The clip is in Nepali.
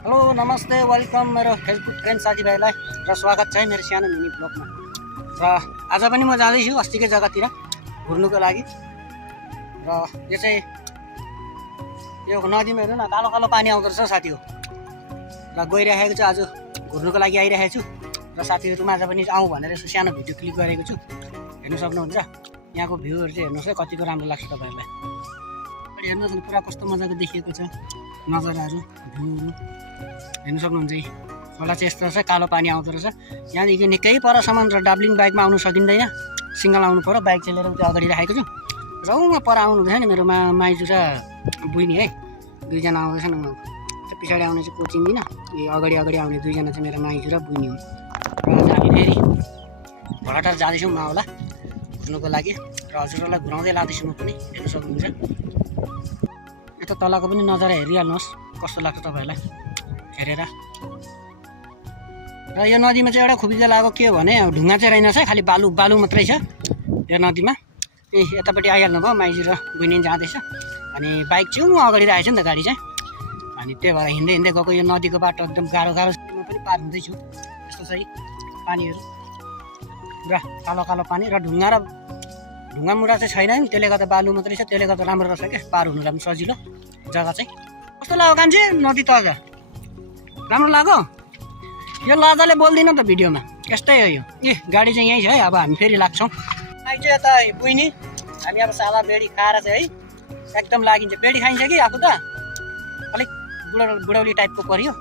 हेलो नमस्ते वेलकम मेरो फेसबुक फ्रेन्ड साथीभाइलाई र स्वागत छ मेरो सानो मिनी ब्लगमा। र आज पनि म जाँदैछु अस्तिकै जग्गातिर घुर्नुको लागि। र यो चाहिँ यो नदीमा हेर्नु न कालो कालो पानी आउँदो रहेछ साथी हो। र गइरहेको छु आज घुर्नुको लागि आइरहेको छु र साथीहरूमा आज पनि आउँ भनेर यसो सानो भिडियो क्लिक गरेको छु। हेर्नु सक्नुहुन्छ यहाँको भ्यूहरू चाहिँ हेर्नुहोस् है कतिको राम्रो लाग्छ तपाईँहरूलाई। हेर्नुहोस् न पुरा कस्तो मजाको देखिएको छ नजाराहरू भ्यूहरू हेर्नु सक्नुहुन्छ है। खोला चाहिँ यस्तो रहेछ कालो पानी आउँदो रहेछ। यहाँदेखि निकै परसम्म र डाब्लिङ बाइकमा आउनु सकिँदैन, सिङ्गल आउनु पऱ्यो। बाइक चाहिँ लिएर उता अगाडि राखेको छु र उहाँ पर आउनु हुँदैछ नि मेरो माइजू र बुइनी है, दुईजना आउँदैछन्। पछाडि आउने चाहिँ कोचिङदिनँ, अगाडि आउने दुईजना चाहिँ मेरो माइजू र बुइनी हो। र आज हामी फेरि भटाटार जाँदैछौँ मावला घुर्नुको लागि र हजुरहरूलाई घुराउँदै लाँदैछु म पनि। हेर्नु सक्नुहुन्छ यता तलको पनि नजारा हेरिहाल्नुहोस् कस्तो लाग्छ तपाईँहरूलाई हेरेर। र यो नदीमा चाहिँ एउटा खुबिजा लागेको के हो भने ढुङ्गा चाहिँ रहेनछ है, खालि बालु मात्रै छ यो नदीमा। यतापट्टि आइहाल्नु भयो माइजू र बुइनी जाँदैछ। अनि बाइक चाहिँ अगाडि राखेको छ नि त गाडी चाहिँ। अनि त्यही भएर हिँड्दै गएको यो नदीको बाटो एकदम गाह्रो म पनि पार हुँदैछु। यस्तो छ पानीहरू र कालो कालो पानी र ढुङ्गा मुढा चाहिँ छैन नि, त्यसले गर्दा बालु मात्रै छ। त्यसले गर्दा राम्रो रहेछ क्या, पार हुनुलाई पनि सजिलो जग्गा चाहिँ। कस्तो लाग्यो कान्छे नदी त? अझ राम्रो लाग्यो। यो लाजाले बोल्दिनँ त भिडियोमा, यस्तै हो यो। गाडी चाहिँ यहीँ छ है, अब हामी फेरि लाग्छौँ। अहिले चाहिँ यता बुइनी हामी अब सादा बेडी खाएर चाहिँ है एकदम लागिन्छ। बेडी खाइन्छ कि आफू त अलिक बुढौली टाइपको पऱ्यो।